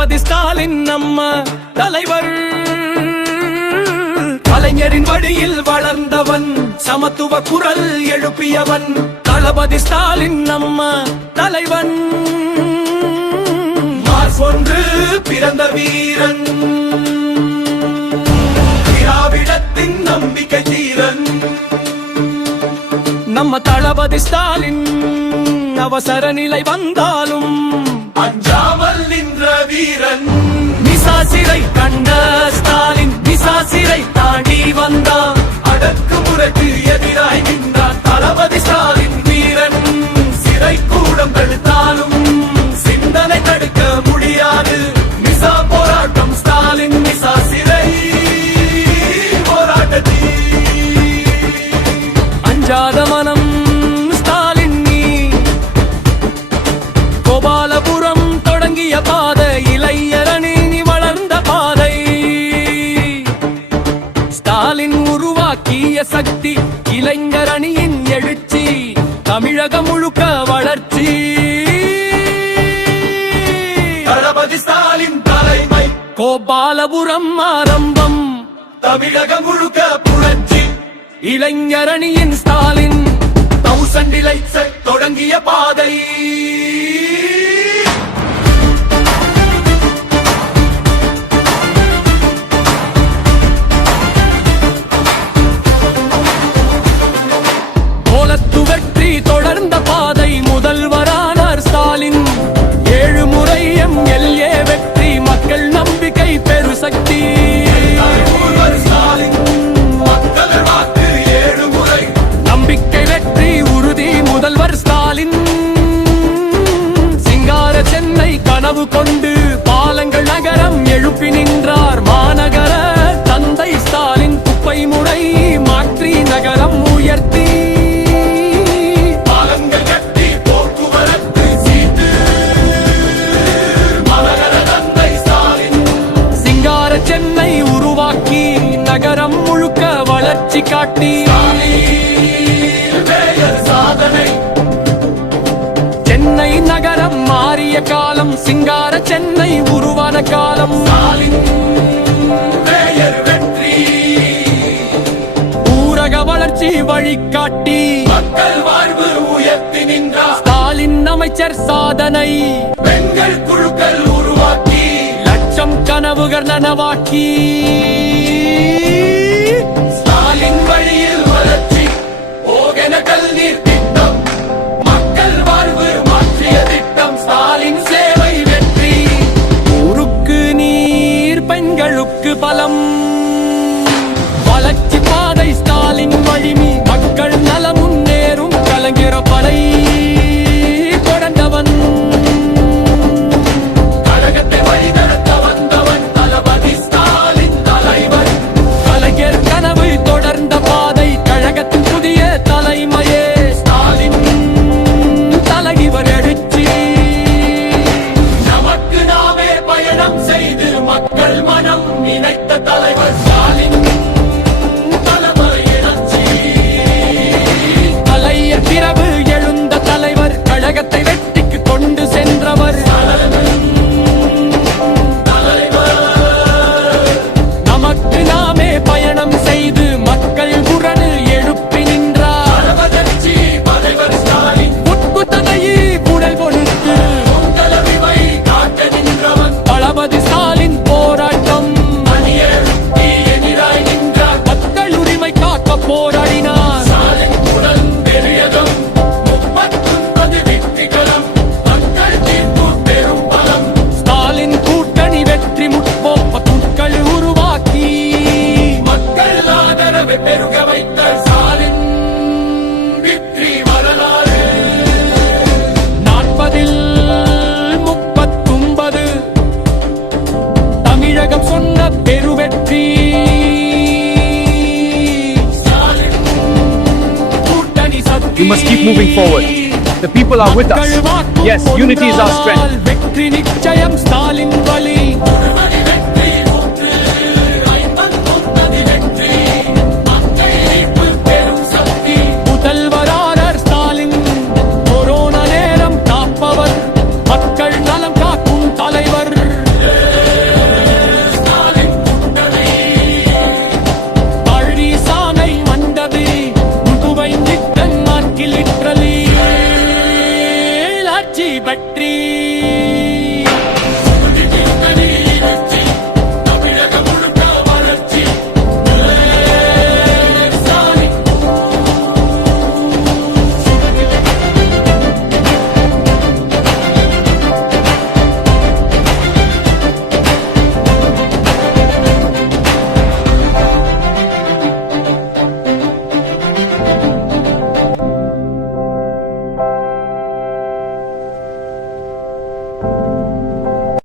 தளபதி ஸ்டாலின் நம்ம தலைவர். கலைஞரின் வழியில் வளர்ந்தவன், சமத்துவ குரல் எழுப்பியவன். தளபதி ஸ்டாலின் நம்ம தலைவன். மார்ச் 1 பிறந்த வீரன், திராவிடத்தின் நம்பிக்கை தீரன். நம்ம தளபதி ஸ்டாலின் அவசர நிலை வந்தாலும் அஞ்சாமல் நின்ற வீரன். நிசாசிரை கண்ட ஸ்டாலின் நிசாசிரை தாண்டி வந்தான். அடக்குமுறைக்கு எதிராய் நின்றான் தளபதி ஸ்டாலின் வீரன். சிறை கூடம் தடுத்தாலும் சிந்தனை தடுக்க முடியாது. நிசா போராட்டம் ஸ்டாலின் நிசா சிறை போராட்டத்தில் அஞ்சாத மனம் ஸ்டாலின் நீ. கோபாலபுரம் தொடங்கிய பாதை இளைஞரணி வளர்ந்த பாதை. ஸ்டாலின் உருவாக்கிய சக்தி இளைஞரணியின் எழுச்சி. தமிழகம் முழுக்க வளர்ச்சி. தளபதி ஸ்டாலின் தலைமை கோபாலபுரம் ஆரம்பம். தமிழகம் முழுக்க புரட்சி. இளைஞரணியின் ஸ்டாலின் 1000 இலைச்சை தொடங்கிய பாதை. கோலத்து வெற்றி தொடர்ந்த பாதை. முதல்வரானார் ஸ்டாலின். 7 முறை MLA வெற்றி. மக்கள் நம்பிக்கை பெருசக்தி. நம்பிக்கை வெற்றி உறுதி முதல்வர் ஸ்டாலின். சிங்கார சென்னை கனவு கொண்டு பாலங்கள் நகரம் எழுப்பி நின்றார். மாநகர தந்தை ஸ்டாலின். குப்பை முனை மாற்றி நகரம் உயர்த்தி பாலங்கள் கட்டி போக்குவரத்து சீட்டு. மாநகர தந்தை ஸ்டாலின். சிங்கார சென்னை உருவாக்கி நகரம் முழுக்க வளர்ச்சி காட்டி சாதனை. சென்னை நகரம் மாறிய காலம். சிங்கார சென்னை உருவான காலம். வெற்றி ஊரக வளர்ச்சி வழிகாட்டி. மக்கள் வாழ்வு உயர்த்தி நின்றார் ஸ்டாலின் அமைச்சர் சாதனை. பெண்கள் குழுக்கள் உருவாக்கி லட்சம் கனவுகள் நனவாக்கி. ஸ்டாலின் வழியில் வளர்ச்சி. ஓகேனக்கல் நீர் திட்டம். மக்கள் வாழ்வு மாற்றிய திட்டம். ஸ்டாலின் சேவை வெற்றி. ஊருக்கு நீர் பெண்களுக்கு பலம். வளர்ச்சி பாதை ஸ்டாலின் வழிமி. மக்கள் நல முன்னேறும் கலைஞர படை தொடர்ந்தவன். கழகத்தை வழிநடத்த வந்தவன் தளபதி ஸ்டாலின் தலைவர். கலைஞர் கனவு தொடர்ந்த பாதை. கழகத்தின் புதிய தலைமையே ஸ்டாலின் தலைவர் எழுச்சி. நமக்கு நாமே பயணம் செய்து மக்கள் மனம் நினைத்த தலைவர் ஸ்டாலின் தலைமுறை எழுச்சி. தலையர் பிறகு எழுந்த தலைவர். கழகத்தை வெற்றிக்கு கொண்டு சென்றவர் தலைவர். நமக்கு நாமே பயணம் செய்து மக்கள் குரல் எழுப்பி நின்றார் தலைவர் ஸ்டாலின். உட்குத்தகையை புடல் கொடுத்து உங்களவிவை காட்ட நின்றவன் தளபதி ஸ்டாலின். போராட்டம் எதிராய் நின்றார். மக்கள் உரிமை காக்க போராடினார். ஸ்டாலின் குரல் பெரியதும் 39 வெற்றிகளும். மக்கள் தீர்ப்பு பெரும் பலம். ஸ்டாலின் கூட்டணி வெற்றி. முற்போக்கள் உருவாக்கி மக்கள் ஆதரவை பெருக வைத்த ஸ்டாலின் வெற்றி வரலாறு. 40 39 தமிழகம் சொன்ன பெருவெற்றி. கூட்டணி சக்தி. We must keep moving forward. The people are with us. Yes, unity is our strength. வெற்றி நிச்சயம் ஸ்டாலின் வழி.